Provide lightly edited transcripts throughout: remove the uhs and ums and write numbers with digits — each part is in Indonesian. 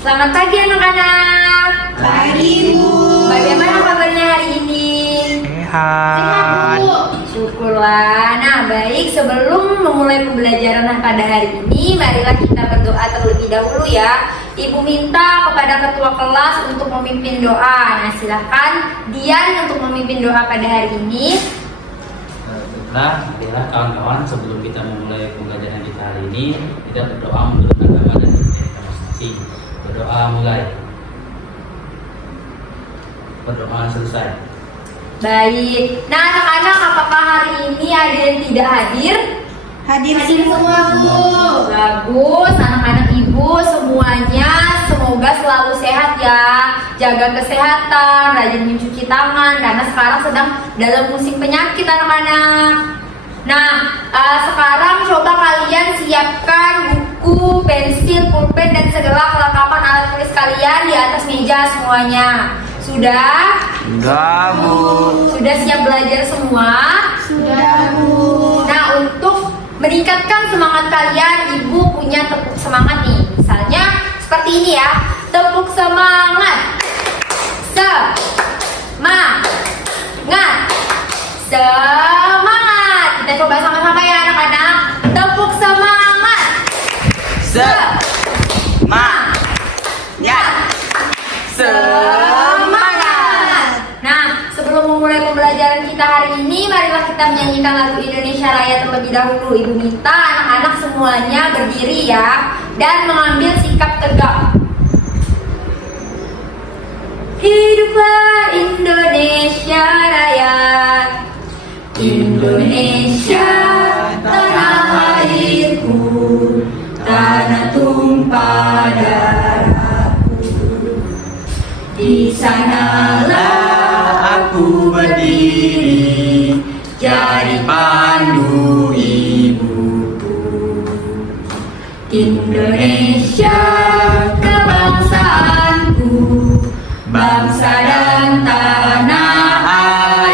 Selamat pagi anak-anak. Pagi, Bu. Bagaimana kabarnya hari ini? Sehat. Syukurlah. Nah, baik, sebelum memulai pembelajaran pada hari ini, marilah kita berdoa terlebih dahulu ya. Ibu minta kepada ketua kelas untuk memimpin doa. Nah, silakan Dian untuk memimpin doa pada hari ini. Baiklah kawan-kawan, sebelum kita memulai pembelajaran kita hari ini, kita berdoa menurut agama dan kita masing-masing. Berdoa mulai. Berdoa selesai. Baik. Nah, anak-anak, apakah hari ini ada yang tidak hadir? Hadir semua, Bu. Bagus, anak-anak ibu semuanya semoga selalu sehat ya. Jaga kesehatan, rajin mencuci tangan karena sekarang sedang dalam musim penyakit anak-anak. Nah, sekarang coba kalian siapkan buku, pensil, pulpen dan segala kelengkapan alat tulis kalian di atas meja semuanya. Sudah? Sudah, Bu. Sudah siap belajar semua? Sudah, Bu. Nah, untuk meningkatkan semangat kalian, Ibu punya tepuk semangat nih. Misalnya seperti ini ya. Tepuk semangat. Semangat. Semangat. Kita coba sama-sama ya anak-anak. Tepuk semangat. Semangat. Semangat. Nah, sebelum memulai pembelajaran kita hari ini, marilah kita menyanyikan lagu Indonesia Raya terlebih dahulu. Ibu minta anak-anak semuanya berdiri ya dan mengambil sikap tegak. Hiduplah Indonesia Raya, Indonesia tanah airku, tanah tumpah darahku. Di sanalah Aku berdiri, jadi pandu ibuku. Indonesia kebangsaanku, bangsa dan tanah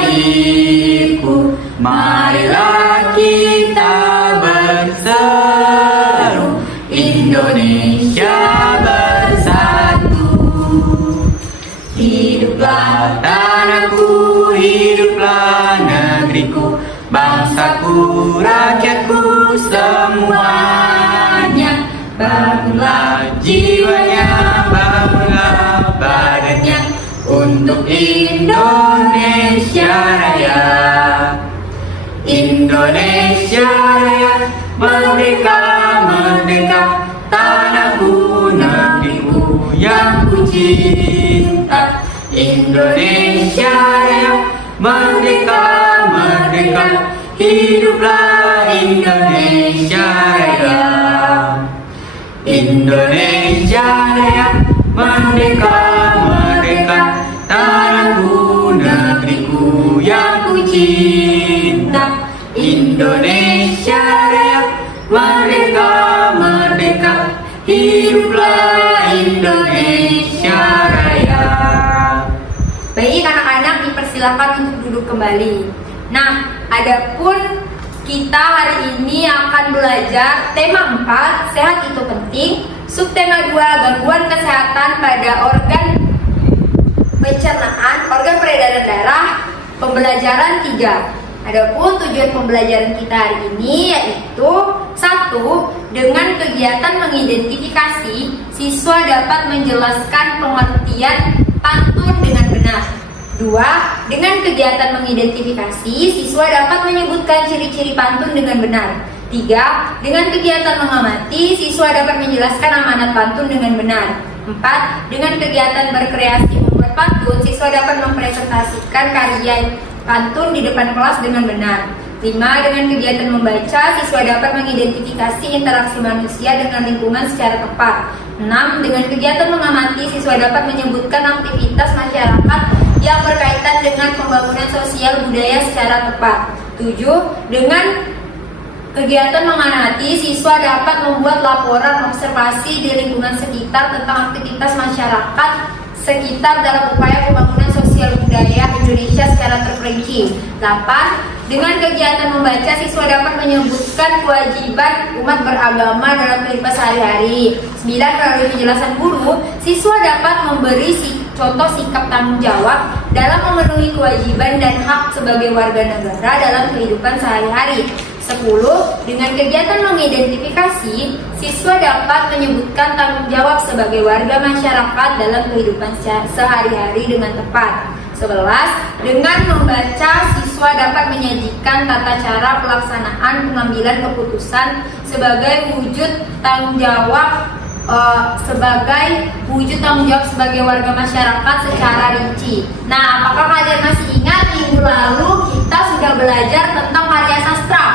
airku. Marilah kita berseru, Indonesia bersatu. Hiduplah tanahku, hiduplah negeriku, bangsaku, rakyatku semuanya. Bangunlah jiwanya, bangunlah badannya untuk Indonesia Raya. Indonesia Raya, merdeka, merdeka, tanahku, negeriku yang ku cinta. Indonesia Raya, merdeka, merdeka, hiduplah Indonesia Raya. Indonesia Raya, merdeka, merdeka, tanahku, negeriku yang ku cinta. Indonesia Raya, merdeka, merdeka, hiduplah Indonesia Raya. Baik anak-anak, dipersilakan untuk duduk kembali. Nah, adapun kita hari ini akan belajar tema 4, sehat itu penting. Subtema 2, gangguan kesehatan pada organ pencernaan, organ peredaran darah. Pembelajaran 3. Adapun tujuan pembelajaran kita hari ini yaitu 1. Dengan kegiatan mengidentifikasi, siswa dapat menjelaskan pengertian pantun dengan benar. 2. Dengan kegiatan mengidentifikasi, siswa dapat menyebutkan ciri-ciri pantun dengan benar. 3. Dengan kegiatan mengamati, siswa dapat menjelaskan amanat pantun dengan benar. 4. Dengan kegiatan berkreasi membuat pantun, siswa dapat mempresentasikan karya pantun di depan kelas dengan benar. 5. Dengan kegiatan membaca, siswa dapat mengidentifikasi interaksi manusia dengan lingkungan secara tepat. 6. Dengan kegiatan mengamati, siswa dapat menyebutkan aktivitas masyarakat yang berkaitan dengan pembangunan sosial budaya secara tepat. 7. Dengan kegiatan mengamati, siswa dapat membuat laporan observasi di lingkungan sekitar tentang aktivitas masyarakat sekitar dalam upaya pembangunan sosial budaya Indonesia secara terperinci. 8. Dengan kegiatan membaca, siswa dapat menyebutkan kewajiban umat beragama dalam kehidupan sehari-hari. 9. Melalui penjelasan guru, Siswa dapat memberi contoh sikap tanggung jawab dalam memenuhi kewajiban dan hak sebagai warga negara dalam kehidupan sehari-hari. 10. Dengan kegiatan mengidentifikasi, siswa dapat menyebutkan tanggung jawab sebagai warga masyarakat dalam kehidupan sehari-hari dengan tepat. 11. Dengan membaca, siswa dapat menyajikan tata cara pelaksanaan pengambilan keputusan sebagai wujud tanggung jawab sebagai warga masyarakat secara rinci. Nah, apakah kalian masih ingat minggu lalu kita sudah belajar tentang karya sastra?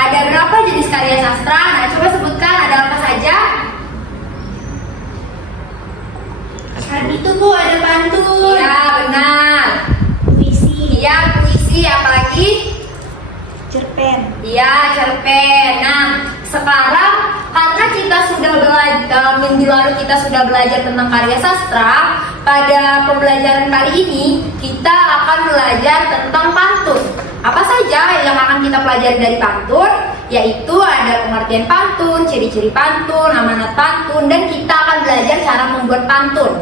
Ada berapa jenis karya sastra? Nah, coba sebutkan ada apa saja? Itu Bu, ada pantun. Ya, benar. Puisi. Ya, puisi. Apalagi? Cerpen. Iya, cerpen. Nah, sekarang karena kita sudah belajar, minggu lalu kita sudah belajar tentang karya sastra, pada pembelajaran kali ini kita akan belajar tentang pantun. Apa saja yang akan kita pelajari dari pantun? Yaitu ada pengertian pantun, ciri-ciri pantun, amanat pantun, dan kita akan belajar cara membuat pantun.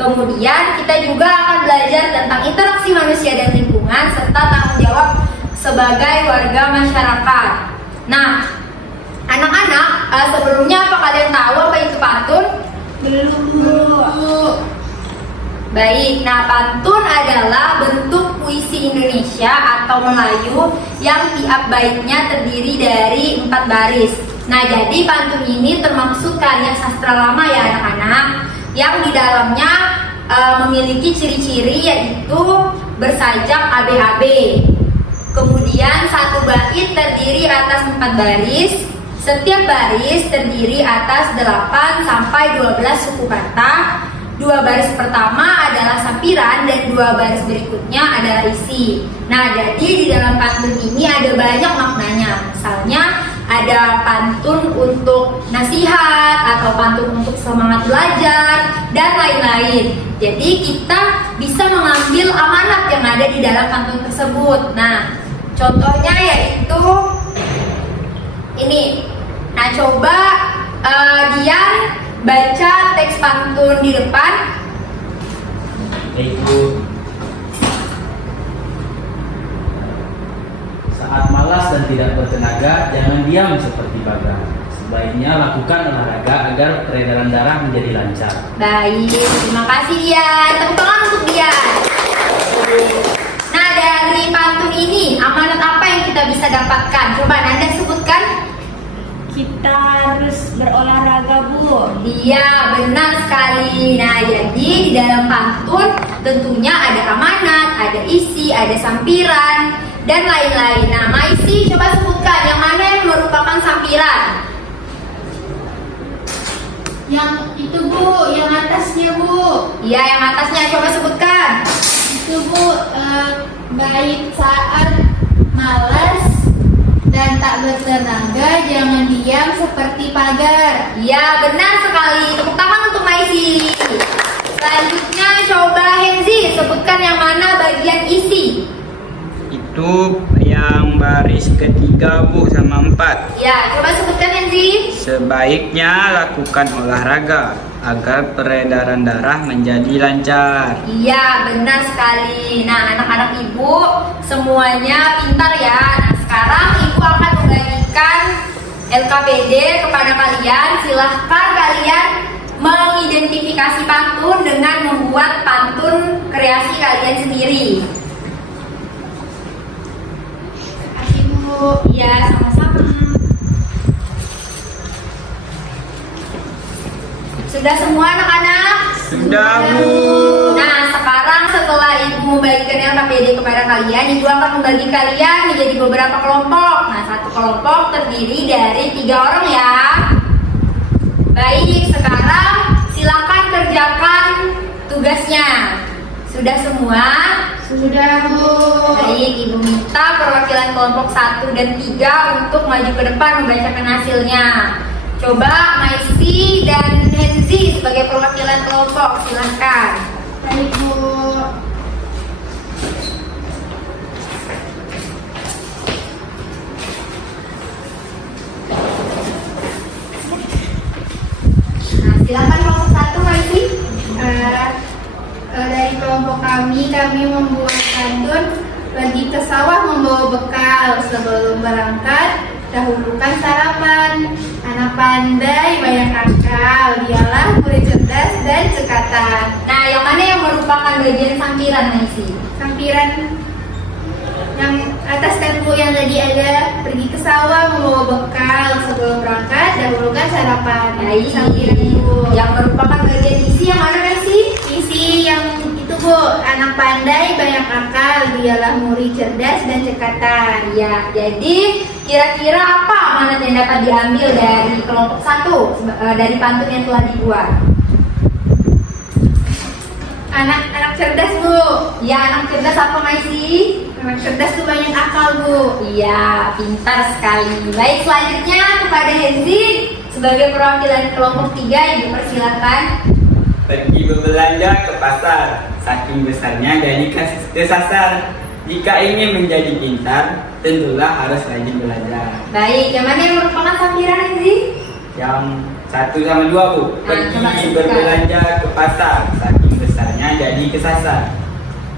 Kemudian kita juga akan belajar tentang interaksi manusia dan lingkungan serta tanggung jawab sebagai warga masyarakat. Nah, anak-anak, sebelumnya apa kalian tahu apa itu pantun? Belum. Baik, nah pantun adalah bentuk puisi Indonesia atau Melayu yang tiap baitnya terdiri dari 4 baris. Nah, jadi pantun ini termasuk karya sastra lama ya anak-anak, yang di dalamnya memiliki ciri-ciri yaitu bersajak ABAB. Kemudian satu bait terdiri atas 4 baris. Setiap baris terdiri atas 8 sampai 12 suku kata. 2 baris pertama adalah sampiran dan 2 baris berikutnya adalah isi. Nah, jadi di dalam pantun ini ada banyak maknanya. Misalnya ada pantun untuk nasihat atau pantun untuk semangat belajar dan lain-lain. Jadi kita bisa mengambil amanat yang ada di dalam pantun tersebut. Nah, contohnya yaitu ini. Nah, coba Dian baca teks pantun di depan. Yaitu saat malas dan tidak bertenaga, jangan diam seperti baga. Sebaiknya lakukan olahraga agar peredaran darah menjadi lancar. Baik, terima kasih Dian. Tepuk tangan untuk Dian. Nah, dari pantun ini amanat apa yang kita bisa dapatkan? Coba Nanda sebutkan. Kita harus berolahraga, Bu. Iya, benar sekali. Nah, jadi di dalam pantun tentunya ada amanat, ada isi, ada sampiran, dan lain-lain. Nah, Maisi coba sebutkan yang mana yang merupakan sampiran. Yang itu, Bu, yang atasnya, Bu. Iya, yang atasnya coba sebutkan. Itu, Bu, bait saat malas dan tak bertenaga, jangan diam seperti pagar. Iya, benar sekali. Tepuk tangan untuk Maisi. Selanjutnya coba Henzi sebutkan yang mana bagian isi. Itu yang baris ketiga Bu sama 4. Ya, coba sebutkan Henzi. Sebaiknya lakukan olahraga agar peredaran darah menjadi lancar. Iya, benar sekali. Nah, anak-anak ibu semuanya pintar ya. Nah, sekarang ibu akan membagikan LKPD kepada kalian. Silahkan kalian mengidentifikasi pantun dengan membuat pantun kreasi kalian sendiri. Kasih, Bu. Iya, sama-sama. Sudah semua anak-anak? Sudah Bu. Nah, sekarang setelah ibu membagikan LKPD kepada kalian, ibu akan membagi kalian menjadi beberapa kelompok. Nah, satu kelompok terdiri dari 3 orang ya. Baik, sekarang silakan kerjakan tugasnya. Sudah semua? Sudah, Bu. Baik, ibu minta perwakilan kelompok 1 dan 3 untuk maju ke depan membacakan hasilnya. Coba Maisi dan Henzi sebagai perwakilan kelompok, silahkan. Baik, Bu. Nah, silakan kelompok 1 Maisi. Dari kelompok kami membuat pantun pergi ke sawah membawa bekal. Sebelum berangkat, dahulukan sarapan. Anak pandai banyak akal, dialah murid cerdas dan cekatan. Nah, yang mana yang merupakan bagian sampiran, Nancy? Sampiran yang atas kan Bu, yang tadi ada pergi ke sawah membawa bekal. Sebelum berangkat, dahulukan sarapan. Baik. Sampiran Bu. Yang merupakan bagian isi yang mana, Nancy? Isi yang itu Bu, anak pandai banyak akal, dialah murid cerdas dan cekatan. Ya, jadi kira-kira apa amanat yang dapat diambil dari kelompok 1 dari pantun yang telah dibuat? Anak cerdas Bu. Ya, anak cerdas apa, Maisi? Anak cerdas tuh banyak akal Bu. Iya, pintar sekali. Baik, selanjutnya kepada Henzi sebagai perwakilan kelompok 3, Ibu persilakan. Pergi berbelanja ke pasar, saking besarnya dari kesasar. Jika ingin menjadi pintar, tentulah harus rajin belajar. Baik, yang mana yang merupakan sampiran, Henzi? Yang 1 sama 2 Bu. Nah, coba Pergi sebutkan. berbelanja ke pasar, saking besarnya jadi kesasar.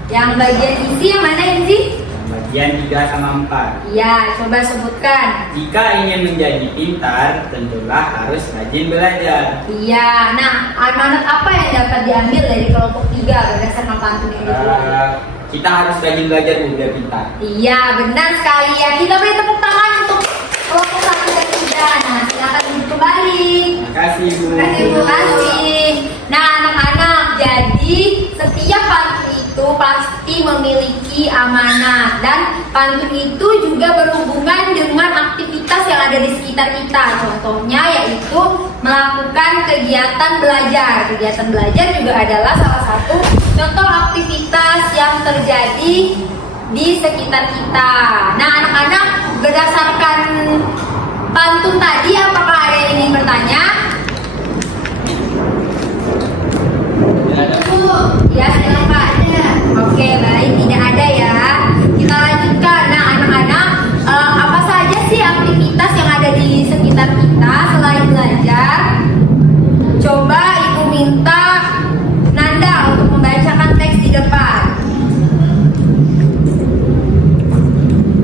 Yang bagian isi yang mana, Henzi? Yang bagian 3 sama 4. Ya, coba sebutkan. Jika ingin menjadi pintar, tentulah harus rajin belajar. Iya, nah amanat apa yang dapat diambil dari kelompok 3 berdasarkan pantun yang dibuat? Kita harus rajin belajar Bu, biar pintar. Iya, benar sekali ya. Kita beri tepuk tangan untuk kelompok 1 dan 3. Nah, silakan duduk kembali. Terima kasih Bu. Terima kasih. Nah, anak-anak, jadi setiap pantun itu pasti memiliki amanat dan pantun itu juga berhubungan dengan aktivitas yang ada di sekitar kita. Contohnya yaitu melakukan kegiatan belajar. Kegiatan belajar juga adalah salah satu contoh aktivitas yang terjadi di sekitar kita. Nah, anak-anak, berdasarkan pantun tadi, apakah ada yang ingin bertanya? Bu, Ya, silakan. Oke, baik, tidak ada ya. Kita lanjutkan. Nah, anak-anak, apa saja sih aktivitas yang ada di sekitar kita selain belajar? Coba Ibu minta Nanda untuk membacakan teks di depan.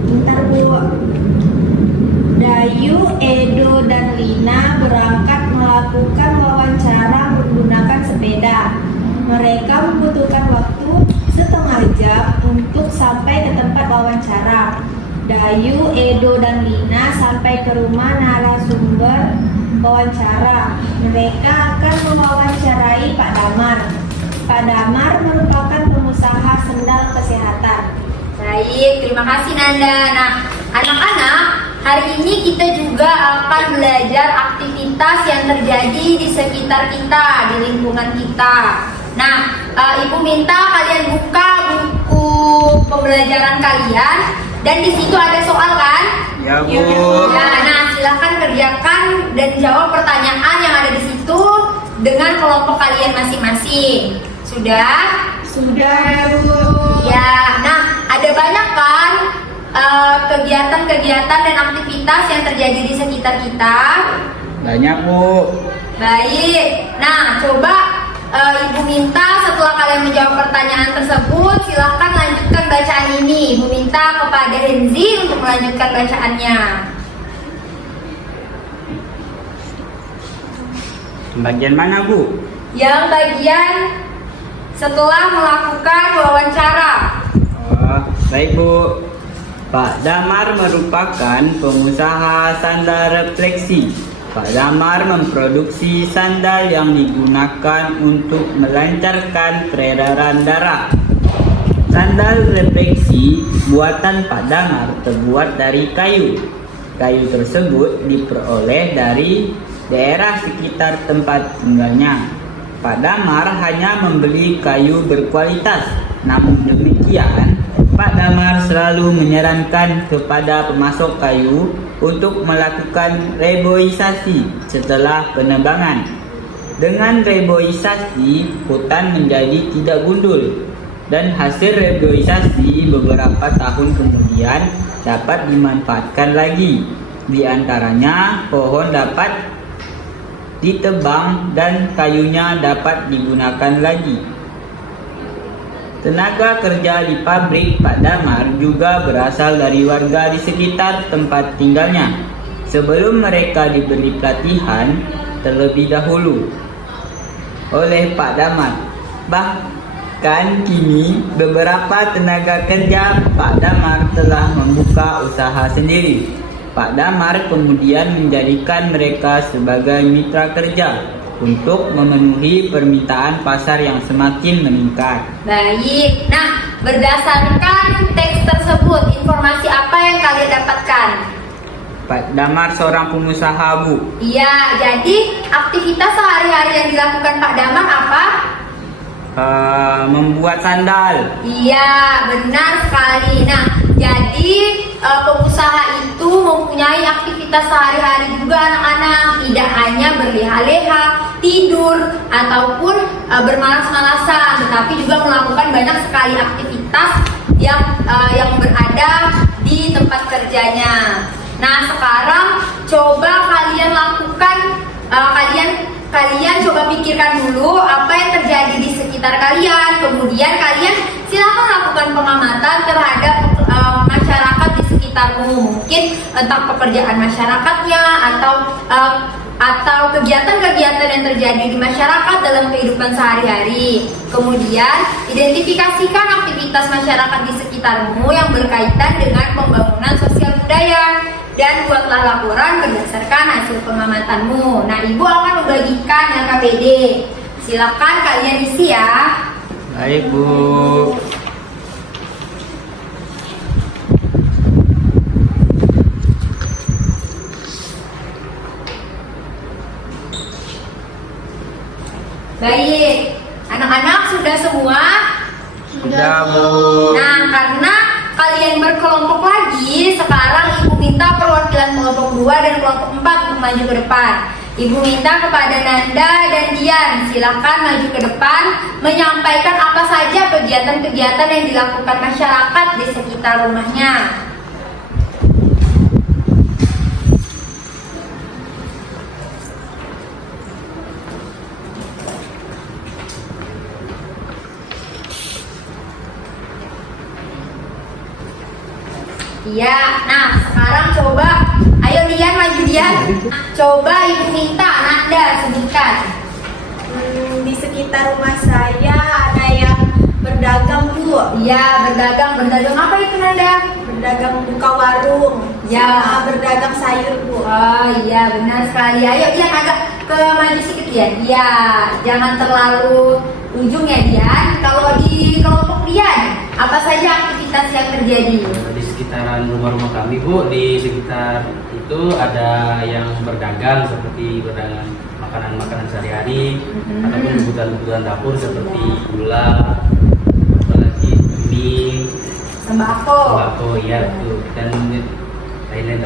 Bentar Bu. Dayu, Edo, dan Lina berangkat melakukan wawancara menggunakan sepeda. Mereka membutuhkan waktu setengah jam untuk sampai ke tempat wawancara. Dayu, Edo, dan Lina sampai ke rumah narasumber wawancara. Mereka akan mewawancarai Pak Damar. Pak Damar merupakan pengusaha sendal kesehatan. Baik, terima kasih Nanda. Nah, anak-anak, hari ini kita juga akan belajar aktivitas yang terjadi di sekitar kita, di lingkungan kita. Nah, Ibu minta kalian buka buku pembelajaran kalian dan di situ ada soal kan? Ya Bu. Ya, nah silakan kerjakan dan jawab pertanyaan yang ada di situ dengan kelompok kalian masing-masing. Sudah? sudah Bu. Ya, nah ada banyak kan kegiatan-kegiatan dan aktivitas yang terjadi di sekitar kita. Banyak Bu. Baik, nah coba Ibu minta setelah kalian menjawab pertanyaan tersebut, silahkan lanjutkan bacaan ini. Ibu minta kepada Henzi untuk melanjutkan bacaannya. Bagian mana Bu? Yang bagian setelah melakukan wawancara. Oh, baik Bu. Pak Damar merupakan pengusaha sandal refleksi. Pak Damar memproduksi sandal yang digunakan untuk melancarkan peredaran darah. Sandal refleksi buatan Pak Damar terbuat dari kayu. Kayu tersebut diperoleh dari daerah sekitar tempat tinggalnya. Pak Damar hanya membeli kayu berkualitas. Namun demikian, Pak Damar selalu menyarankan kepada pemasok kayu untuk melakukan reboisasi setelah penebangan. Dengan reboisasi, hutan menjadi tidak gundul dan hasil reboisasi beberapa tahun kemudian dapat dimanfaatkan lagi. Di antaranya, pohon dapat ditebang dan kayunya dapat digunakan lagi. Tenaga kerja di pabrik Pak Damar juga berasal dari warga di sekitar tempat tinggalnya sebelum mereka diberi pelatihan terlebih dahulu oleh Pak Damar. Bahkan kini beberapa tenaga kerja Pak Damar telah membuka usaha sendiri. Pak Damar kemudian menjadikan mereka sebagai mitra kerja untuk memenuhi permintaan pasar yang semakin meningkat. Baik, nah berdasarkan teks tersebut, informasi apa yang kalian dapatkan? Pak Damar seorang pengusaha, Bu. Iya, jadi aktivitas sehari-hari yang dilakukan Pak Damar apa? Membuat sandal. Iya, benar sekali. Nah, jadi pengusaha itu mempunyai aktivitas sehari-hari juga anak-anak, tidak hanya berleha-leha, tidur ataupun bermalas-malasan, tetapi juga melakukan banyak sekali aktivitas yang berada di tempat kerjanya. Nah, sekarang coba kalian lakukan, kalian coba pikirkan dulu apa yang terjadi di sekitar kalian. Kemudian kalian silakan lakukan pengamatan terhadap masyarakat di sekitarmu. Mungkin tentang pekerjaan masyarakatnya atau kegiatan-kegiatan yang terjadi di masyarakat dalam kehidupan sehari-hari. Kemudian identifikasikan aktivitas masyarakat di sekitarmu yang berkaitan dengan pembangunan sosial budaya. Dan buatlah laporan berdasarkan hasil pengamatanmu. Nah, Ibu akan membagikan LKPD. Silakan kalian isi ya. Baik, Bu. Baik, anak-anak sudah semua? Sudah, Bu. Nah, karena kalian berkelompok lagi, sekarang Ibu minta perwakilan kelompok 2 dan kelompok 4 untuk maju ke depan. Ibu minta kepada Nanda dan Dian, silakan maju ke depan menyampaikan apa saja kegiatan-kegiatan yang dilakukan masyarakat di sekitar rumahnya. Iya, nah sekarang coba, ayo Dian maju Dian. Coba Ibu minta Nanda sebutkan. Di sekitar rumah saya ada yang berdagang, Bu. Iya, berdagang apa itu Nanda? Berdagang buka warung. Ya. Sama berdagang sayur, Bu. Oh iya, benar sekali. Ayo Dian agak ke maju sedikit Dian. Iya, jangan terlalu ujung ya Dian. Kalau di kelompok Dian, apa saja aktivitas yang terjadi? Di sekitaran rumah-rumah kami, Bu, di sekitar itu ada yang berdagang seperti berdagang makanan-makanan sehari-hari ataupun kebutuhan-kebutuhan dapur seperti gula, apalagi mie, sembako, ya itu dan lain-lain.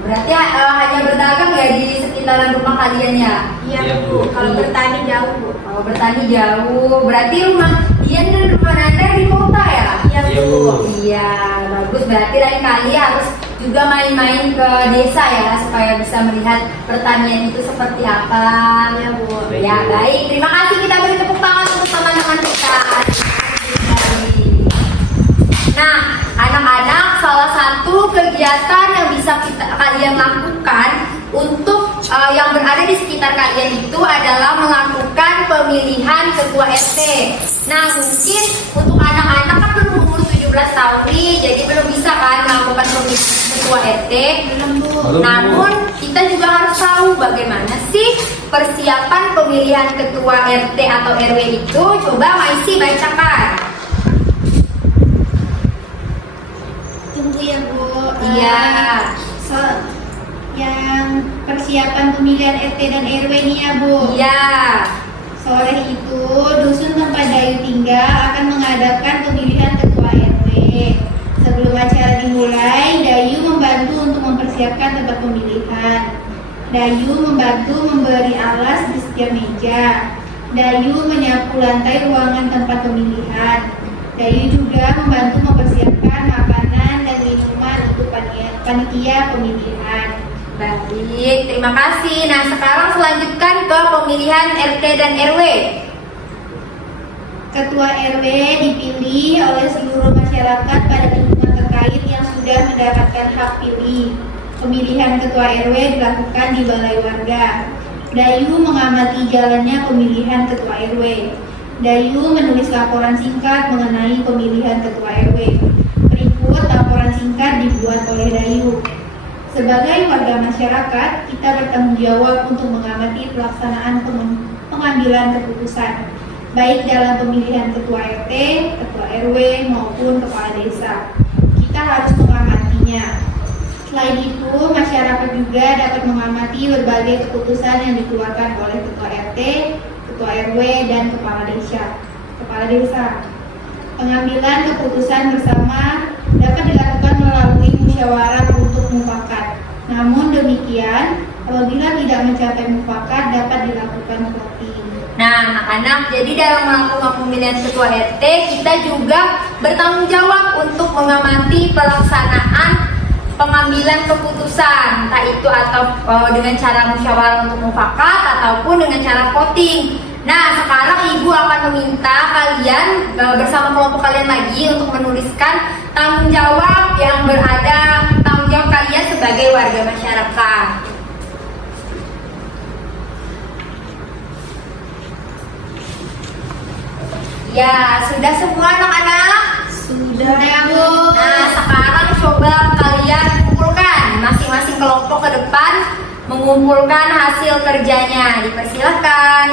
Berarti hanya berdagang ya di sekitaran rumah kalian ya? Iya, Iya, Bu. Bu. Kalau bertani jauh, Bu. Kalau bertani jauh, berarti rumah Dian dan rumah Nanda di kota ya? Iya, Iya, Bu. Bu. Iya, bagus. Berarti lain kali harus juga main-main ke desa ya, supaya bisa melihat pertanian itu seperti apa. Iya, Bu. Baik, Ya, Bu. baik. Terima kasih, kita beri tepuk tangan untuk teman-teman kita. Nah, anak-anak, salah satu kegiatan yang bisa kalian lakukan untuk yang berada di sekitar kalian itu adalah melakukan pemilihan ketua RT. Nah, mungkin untuk anak-anak kan belum umur 17 tahun nih, jadi belum bisa kan melakukan pemilihan ketua RT. Belum, Bu. Belum. Namun kita juga harus tahu bagaimana sih persiapan pemilihan ketua RT atau RW itu. Coba Maisi bacakan. Tunggu ya, Bu. Iya. Yang persiapan pemilihan RT dan RW nih ya, Bu. Iya. Sore itu dusun tempat Dayu tinggal akan mengadakan pemilihan ketua RT. Sebelum acara dimulai, Dayu membantu untuk mempersiapkan tempat pemilihan. Dayu membantu memberi alas di setiap meja. Dayu menyapu lantai ruangan tempat pemilihan. Dayu juga membantu mempersiapkan makanan dan minuman untuk panitia pemilihan. Baik, terima kasih. Nah, sekarang selanjutnya pemilihan RT dan RW? Ketua RW dipilih oleh seluruh masyarakat pada lingkungan terkait yang sudah mendapatkan hak pilih. Pemilihan ketua RW dilakukan di balai warga. Dayu mengamati jalannya pemilihan ketua RW. Dayu menulis laporan singkat mengenai pemilihan ketua RW. Berikut laporan singkat dibuat oleh Dayu. Sebagai warga masyarakat, kita bertanggung jawab untuk mengamati pelaksanaan pengambilan keputusan, baik dalam pemilihan ketua RT, ketua RW, maupun kepala desa. Kita harus mengamatinya. Selain itu, masyarakat juga dapat mengamati berbagai keputusan yang dikeluarkan oleh ketua RT, ketua RW, dan kepala desa. Pengambilan keputusan bersama dapat dilakukan melalui musyawarah untuk mufakat. Namun demikian, apabila tidak mencapai mufakat dapat dilakukan voting. Nah, anak-anak, jadi dalam melakukan pemilihan ketua RT, kita juga bertanggung jawab untuk mengamati pelaksanaan pengambilan keputusan, entah itu atau dengan cara musyawarah untuk mufakat ataupun dengan cara voting. Nah, sekarang Ibu akan meminta kalian bersama kelompok kalian lagi untuk menuliskan tanggung jawab yang berada, tanggung jawab kalian sebagai warga masyarakat. Ya, sudah semua anak-anak? Sudah. Bu. Nah, sekarang coba kalian kumpulkan masing-masing kelompok ke depan mengumpulkan hasil kerjanya. Dipersilahkan.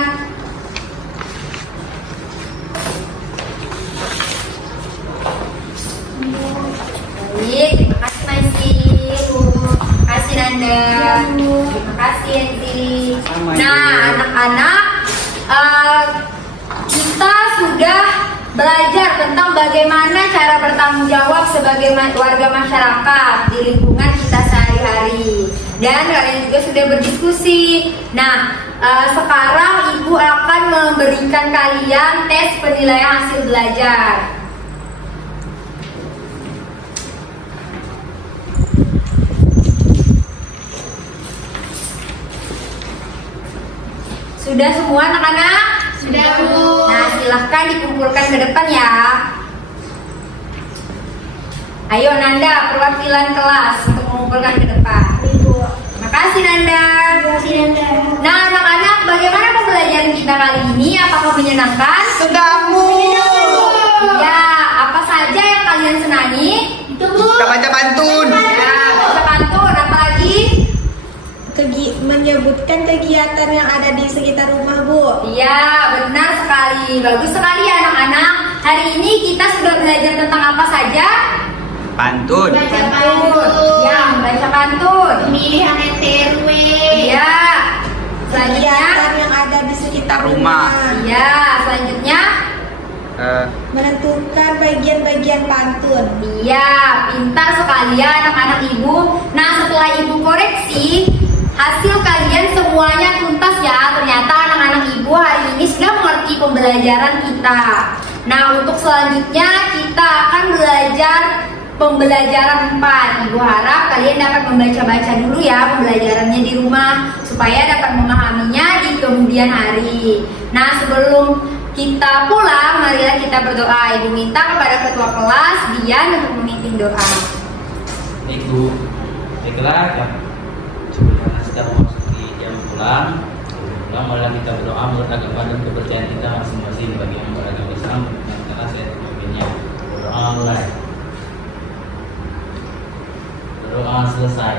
Baik, terima kasih Maisi. Terima kasih Nanda. Terima kasih Enti. Nah, anak-anak, kita sudah belajar tentang bagaimana cara bertanggung jawab sebagai warga masyarakat di lingkungan kita sehari-hari. Dan kalian juga sudah berdiskusi. Nah, sekarang Ibu akan memberikan kalian tes penilaian hasil belajar. Sudah semua anak-anak? Sudah, Bu. Nah, silahkan dikumpulkan ke depan ya. Ayo Nanda, perwakilan kelas untuk mengumpulkan ke depan. Terima kasih Nanda. Nah, anak-anak, bagaimana pembelajaran kita kali ini? Apakah menyenangkan? Sedang, Bu. Ya, apa saja yang kalian senangi? Itu, Bu. Kita baca pantun. Ya, baca pantun, apa lagi? Menyebutkan kegiatan yang ada di sekitar rumah, Bu. Iya, benar sekali. Bagus sekali ya anak-anak. Hari ini kita sudah belajar tentang apa saja? Pantun. Baca pantun. Ya, membaca pantun. Pemilihan RT RW. Iya. Selanjutnya, Kegiatan yang ada di sekitar rumah. iya, selanjutnya, menentukan bagian-bagian pantun. iya, pintar sekali ya anak-anak Ibu. Nah, setelah Ibu koreksi, hasil kalian semuanya tuntas ya. Ternyata anak-anak Ibu hari ini sudah mengerti pembelajaran kita. Nah, untuk selanjutnya kita akan belajar pembelajaran 4. Ibu harap kalian dapat membaca-baca dulu ya pembelajarannya di rumah supaya dapat memahaminya di kemudian hari. Nah, sebelum kita pulang, marilah kita berdoa. Ibu minta kepada ketua kelas Dian untuk memimpin doa. Ibu, baiklah, karena sudah memasuki jam pulang, marilah kita berdoa menurut agama dan kepercayaan kita masing-masing. Bagi yang beragama Islam, karena saya memimpinnya. Berdoa mulai. Berdoa selesai.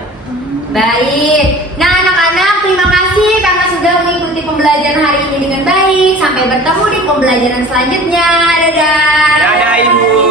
Baik. Nah, anak-anak, terima kasih karena sudah mengikuti pembelajaran hari ini dengan baik. Sampai bertemu di pembelajaran selanjutnya. Dadah. Dadah, Ibu.